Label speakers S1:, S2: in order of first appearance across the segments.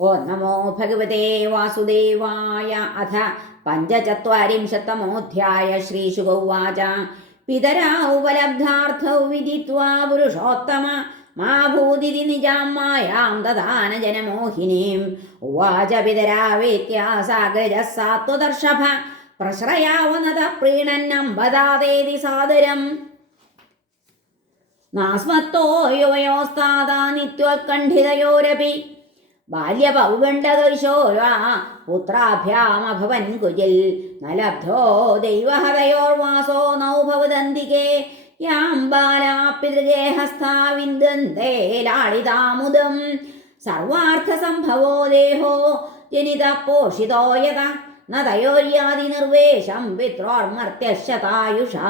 S1: ഓ നമോ ഭഗവതേ വാസുദേവായ അഥ പഞ്ചചത്വരിംശത്തമോധ്യായ ശ്രീശുഗൗവാച പിതരാ ഉപലബ്ധാർത്ഥൗ വിദിത്വാ പുരുഷോത്തമ. മാ ഭൂതിരി നിജാം മായാം ദദാന ജനമോഹിനീം ഉവാച പിതരാ വേത്യാസാഗ്രജ സാത്വദർഷഭ പ്രശ്രയാവനത പ്രീണന്നംബദാതേതി സാദരം. നാസ്മത്തോ യുവയോസ്താദാ നിത്യോത്കണ്ഠിതയോരപി ബാല്യപൗഗണ്ഡകൈശോരാ പുത്രാഭ്യാമഭവൻ കുജിൽ നലബ്ധോ ലബ്ധോ ദൈവഹതയോർവാസോ നൗ ഭവദന്തികേ. യാം ബാലാ പിതൃഗേഹസ്ഥാ വിന്ദന്തേ ലാളിതാമുദം സർവാർത്ഥസംഭവോ ദേഹോ ജനിത പോഷിതോ യത ന തയോര്യാതി നിർവേശം പിത്രോർമർത്യശതായുഷാ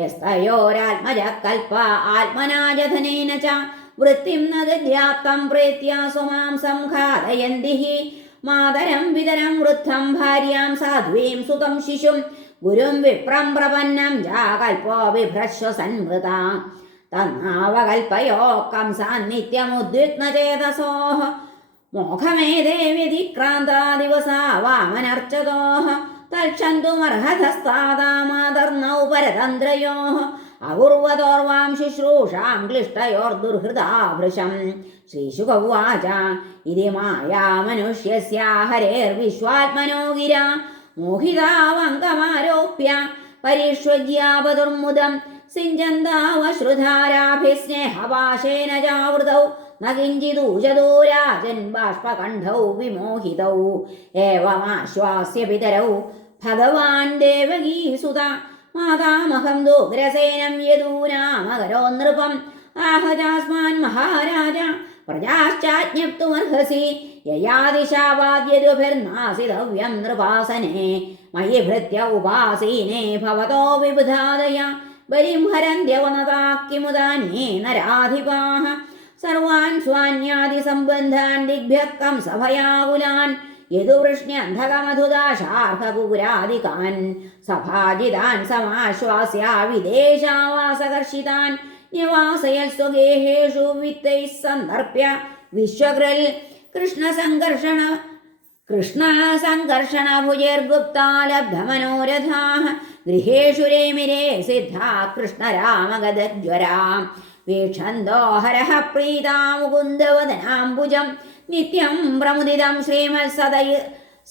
S1: യസ്തയോരാത്മജ കൽപ്പ ആത്മനാജധനേന ച. വൃത്തിം നദ്യാപ്തം പ്രീത്യാ സ്വമാം സംഘാതയന്തി മാതരം വിതരം വൃദ്ധം ഭാര്യാം സാധ്വീം സുതം ശിശും. ഗുരും വിപ്രം പ്രപന്നം ജാകൽപ്പോ വിഭ്രശ്വ സന്മൃത. തന്നാവകൽപ്പയോ കംസാൻ നിത്യമുദ്വിഗ്നചേതസോഃ മോഹമേതേ വ്യതിക്രാന്താ ദിവസാ വാമനർച്ചതോ തൽക്ഷന്തുമർഹതസ്താദാമാതർന്നൗ പരതന്ത്രയോഃ അകുർവതോർവാം ശുശ്രൂഷാം ക്ലിഷ്ടയോർദുർഹൃതാഭൃശം. ശ്രീശുക ഉവാച ഇതി മായാ മനുഷ്യസ്യ ഹരേർവിശ്വാത്മനോ ഗിര മോഹിതാവങ്കമാരോപ്യ പരിഷ്വജ്യാപതുർമുദം സിഞ്ചന്താവശ്രുധാരാഭിസ്നേഹപാശേന ചാവൃതൗ ജാവൃതൗ കിഞ്ചിദൂചതോ രാജൻ ബാഷ്പകണ്ഠൗ വിമോഹിതൗ ഏവമാശ്വാസ്യ പിതരൗ ഭഗവാൻ ദേവകീസുത മാതാമഹം ദോഗ്രസേനം യദൂനാമകരോ നൃപം ആഹജാസ്മാൻ മഹാരാജ പ്രജാശ്ചാജ്ഞപ്തുമർഹസി യയാദിശാവാദ്യരുഭിർനാസിതവ്യം നൃപാസനെ മയി ഭൃത്യ ഉപാസീനെ ഭവതോ വിബുധാദയ ബലിം ഹരന്ത്യവനതാ സർവാൻ സ്വാന്യാദിസംബന്ധാൻ यदुवृष्ण्य अन्धकमधुदा शार्हकुकुरादिकान् सभाजितान् समाश्वास्या विदेशावासकर्षितान् निवासयस्व गेहेषु वित्तैः सन्दर्प्य विश्वकृल् कृष्णसङ्कर्षण कृष्णसङ्कर्षणभुजेर्गुप्ता लब्धमनोरथाः രേമിരേ സിദ്ധാ കൃഷ്ണരാമഗതജ്വരാ വീക്ഷന്തോ ഹരഃ പ്രീതാ മുകുന്ദവദനാംബുജം. നിത്യം പ്രമുദിതം ശ്രീമത്സദയ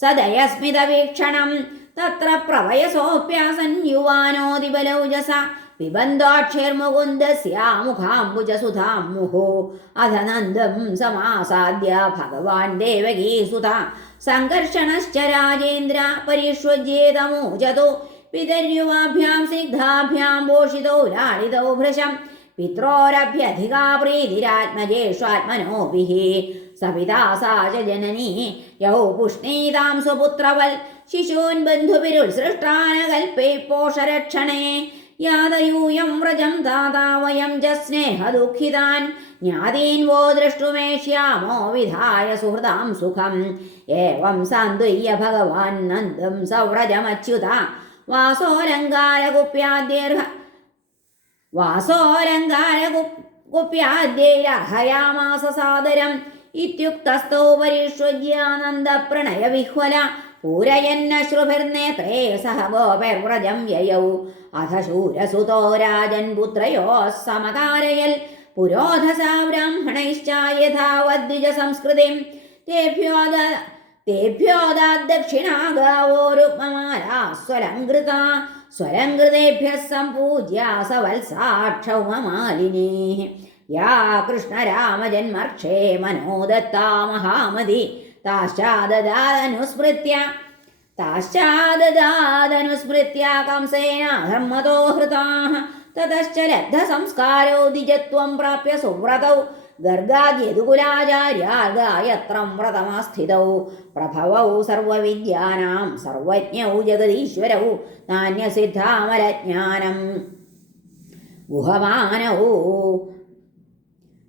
S1: സദയസ്മിതവീക്ഷണം തത്ര പ്രവയസോപ്യാസൻ യുവാനോതിബലൗജസ പിബന്ധാക്ഷേർമുകുന്ദസ്യാമുഖാംബുജസുധാം മുഹോ അധനന്ദം സമാസാദ്യ ഭഗവാൻ ദേവകീസുത സംഘർഷണശ്ച രാജേന്ദ്ര പരിഷ്വജ്യേതമോചതോ പിതര്യുവാഭ്യാം സിഗ്ധാഭ്യാം പോഷിതോ ലാളിതോ ഭൃശം. പിത്രോരഭ്യധികാ പ്രീതിരാത്മജേഷ്വാത്മനോഭിः സപിതാ സാ ച ജനനീ യൗ പുഷ്ണീതാം സ്വപുത്രവൽ. ശിശൂൻ ബന്ധുവിരുത്സൃഷ്ടാനകൽപ്പേ പോഷരക്ഷണേ. യാതയൂയം വ്രജം താതാ വയം ച സ്നേഹദുഃഖിതാൻ. ജ്ഞാതീൻ വോ ദ്രഷ്ടുമേഷ്യാമോ വിധായ സുഹൃതാം സുഖം. ഏവം സാന്ത്വയ്യ ഭഗവാൻ നന്ദം സവ്രജമച്യുത. വാസോലങ്കാരകുപ്യാദ്യർഹ വാസോലങ്കാരകുപ്യാദ്യൈരർഹയാമാസ സാദരം ഇത്യുക്തസ്ഥോ പരിഷ്വജ്യാനന്ദപ്രണയവിഹ്വല. പൂരയന്നശ്രുഭിർനേത്രേ സഹ ഗോപൈർവ്രജം യയൗ. അധ ശൂരസുതോ രാജൻ പുത്രയോ സമകാരയൽ. പുരോധസാ ബ്രാഹ്മണൈശ്ച യഥാവദ്വിജ സംസ്കൃതിം തേഭ്യോദ തേഭ്യോദാ ദക്ഷിണാഗാവോരുപമാലാസ്വലംകൃത സ്വലംകൃതേഭ്യ സംപൂജ്യ സവത്സാക്ഷ ഉമമാലിനീ യാ കൃഷ്ണരാമജന്മർക്ഷേ മനോദത്താ മഹാമതി താശ്ചാദദാനുസ്മൃത്യ താശ്ചാദദാനുസ്മൃത്യ കംസേന ധർമ്മതോ ഹൃതാ തതശ്ച ലബ്ധസംസ്കാരോ ദ്വിജത്വം പ്രാപ്യ സുവ്രതൗ ഗർഗാദ്യതുകുലാചാര്യാഗായത്രം വ്രതമാസ്ഥിതൗ. പ്രഭവൗ സർവവിദ്യാനാം സർവജ്ഞൗ ജഗദീശ്വരൗ നാന്യസിദ്ധാമരജ്ഞാനം ഗുഹമാനൗ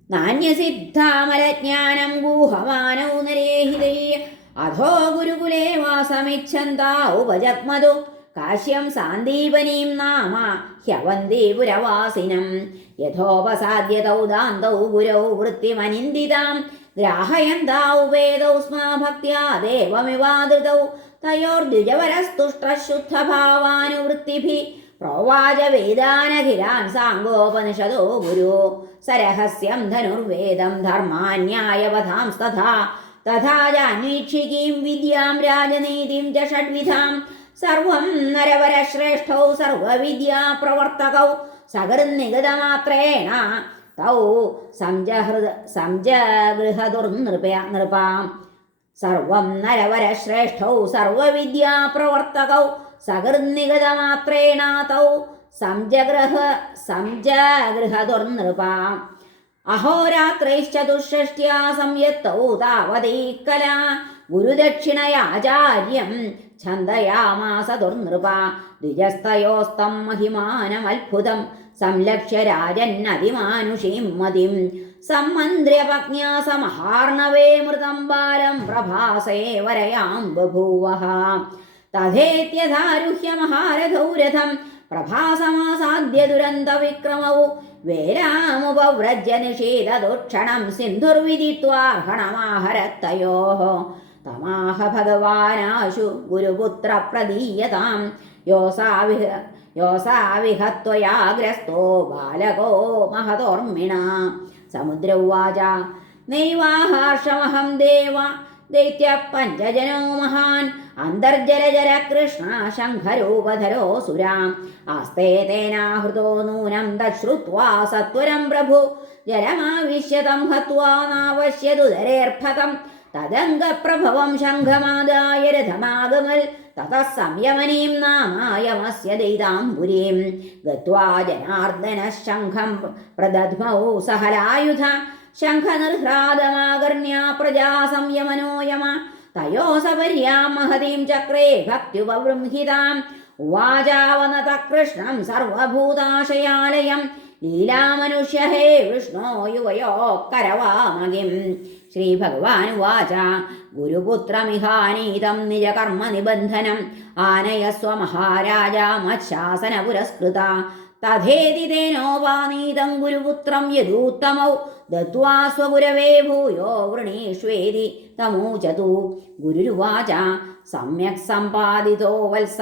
S1: നാന്യസിദ്ധാമരജ്ഞാനം ഗുഹമാനൗ നരേഹിതേ. അധോ ഗുരുകുലേ വാസമിച്ഛന്താ ഉപജഗ്മതു കാശ്യം സാന്ദീപനീം നാമ ഹ്യവന്തി പുരവാസിനം യഥോപസാദ്യ തൗ ദാന്തൗ ഗുരൗ വൃത്തിമനിന്ദിതാം. ഗ്രാഹയന്താ ഉപേതൗ സ്മ ഭക്ത്യാ ദേവമിവാദൃതൗ. തയോർദ്വിജവരസ്തുഷ്ടശുദ്ധഭാവാനുവൃത്തിഭി പ്രോവാച വേദാനഖിലാൻ സാങ്കോപനിഷദോ ഗുരു. സരഹസ്യം ധനുർവേദം ധർമാന്യായവധാംസ്തഥാ തഥാ ജാന്വീക്ഷികീം വിദ്യാം രാജനീതിം ച ഷഡ്വിധാം. സർവം നരവരശ്രേഷ്ഠൗ സർവവിദ്യാ പ്രവർത്തകൗ. സകൃന്നിഗതമാത്രേണ തൗ സംജഹൃദ സംജഗൃഹദുർനൃപയ നൃപാം. സർവം നരവരശ്രേഷ്ഠൗ സർവവിദ്യാ പ്രവർത്തകൗ. സകൃന്നിഗതമാത്രേണ തൗ സംജഗൃഹ സംജഗൃഹദുർനൃപാം അഹോരാത്രൈശ്ചതുഷ്ഷ്ട്യാ സംയത്തൗ താവതീ കല. ഗുരുദക്ഷിണയാചാര്യം ഛന്ദയാമാസ ദുർനൃപ ദ്വിജസ്തയോസ്തം മഹിമാനമത്ഭുതം സംലക്ഷ്യ രാജന്നതിമാനുഷീം മതിം. സമ്മന്ത്ര്യപജ്ഞാ സമഹാർണവേ മൃതം ബാലം പ്രഭാസേ വരയാം ബഭൂവ തഥേത്യധാരുഹ്യ മഹാരഥൗരഥം പ്രഭാസമാസാദ്യ ദുരന്ത വിക്രമൗ വേരാമുപവ്രജ്യ നിഷേധദുക്ഷണം സിന്ധുർവിദിത്വാർഹണമാഹരത്തയോ. തമാഹ ഭഗവാനാശു ഗുരുപുത്ര പ്രദീയതാം യോസാവിഹ യോസാവിഹത്വയാഗ്രസ്തോ ബാലകോ മഹതോർമിണ സമുദ്ര ഉവാച നൈവാഹാർഷമഹം ദേവ ദൈത്യ പഞ്ചജനോ മഹാൻ. അന്തർജലജര കൃഷ്ണ ശംഖരൂപധരോ സുരാം. ആസ്തേ തേനാഹൃതോ നൂനം തശ്രുത്വാ സത്വരം പ്രഭു. ജലമാവിശ്യതം ഹത്വാ നാവശ്യതുദരേർഭകം തദംഗപ്രഭവം ശംഖമാദായ രഥമാഗമൽ. തതഃ സംയമനീം നാമായമസ്യ ദൈതാംബുരീം. ഗത്വാ ജനാർദ്ദന ശംഖം പ്രദധ്മൗ സഹലായുധ. ശംഖനിർഹ്രാദമാകർണ്യ പ്രജാ സംയമനോയമ തയോസപര്യാം മഹതീം ചക്രേ ഭക്തിപവൃംഹിതാം ഉവാചാവനത കൃഷ്ണം സർവഭൂതാശയാലയം. ലീലാമനുഷ്യ ഹേ വിഷ്ണോ യുവയോ കരവാമകിം. ശ്രീഭഗവാനുവാച ഗുരുപുത്രമിഹാനീതം നിജകർമ്മ നിബന്ധനം ആനയസ്വ മഹാരാജ മത്ശാസന പുരസ്കൃത തഥേതി തേനോപാനീതം ഗുരുപുത്രം യദൂത്തമൗ ദത്വാ സ്വഗുരവേ ഭൂയോ വൃണീഷ്വേതി തമൂചതു ഗുരുരുവാച സമ്യക് സമ്പാദിതോ വത്സ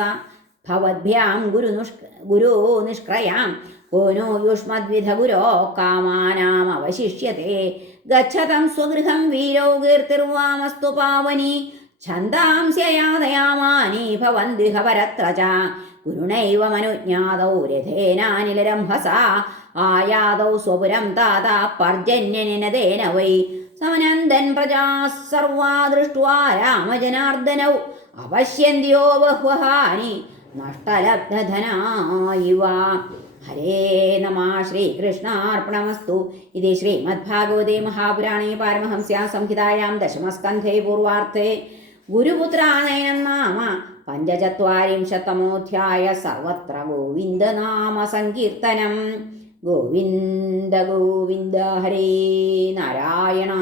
S1: ഭവദ്ഭ്യാം ഗുരുനുഷ്ക ഗുരു നിഷ്ക്രയാം കോനോ യുഷ്മദ്വിധ ഗുരോ കാമാനാമവശിഷ്യത്തെ ഗച്ഛതം സ്വഗൃഹം വീരോ കീർത്തിർവാമസ്തു പാവനി ഛന്ദാംസ്യയാതയാമാനി ഭവന്തിഹ പരത്ര ച ഗുരുണൈവ മനുജ്ഞാതൗ രഥേനാനിലരംഭസ ആയാതൗ സ്വപുരം താത പർജന്യനിനദേന വൈ സമനന്ദൻ പ്രജാ സർവാ ദൃഷ്ട്വാ രാമജനാർദ്ദനൗ അപശ്യന്ത്യോ ബഹ്വഹാനി നഷ്ടലബ്ധധനായിവ ഹരേ നമ ശ്രീകൃഷ്ണാർപ്പണമസ്തു ഇത് ശ്രീമദ്ഭാഗവതേ മഹാപുരാണേ പാരമഹംസ്യാ സംഹിതായാം ദശമസ്കന്ധേ പൂർവാർത്ഥേ. ഗുരുപുത്രാനയനം നാമ പഞ്ചചത്വാരിംശത്തമോധ്യായ സർവത്ര ഗോവിന്ദനാമ സങ്കീർത്തനം. ഗോവിന്ദ ഗോവിന്ദ ഹരേ നാരായണ.